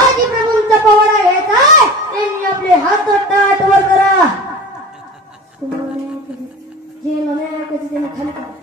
बाजी प्रभूंचा पवाडा घ्यायचा आहे, त्यांनी आपले हात ताट वर करा. तुम्हाला जे नव्या कधी त्यांनी खाली करा.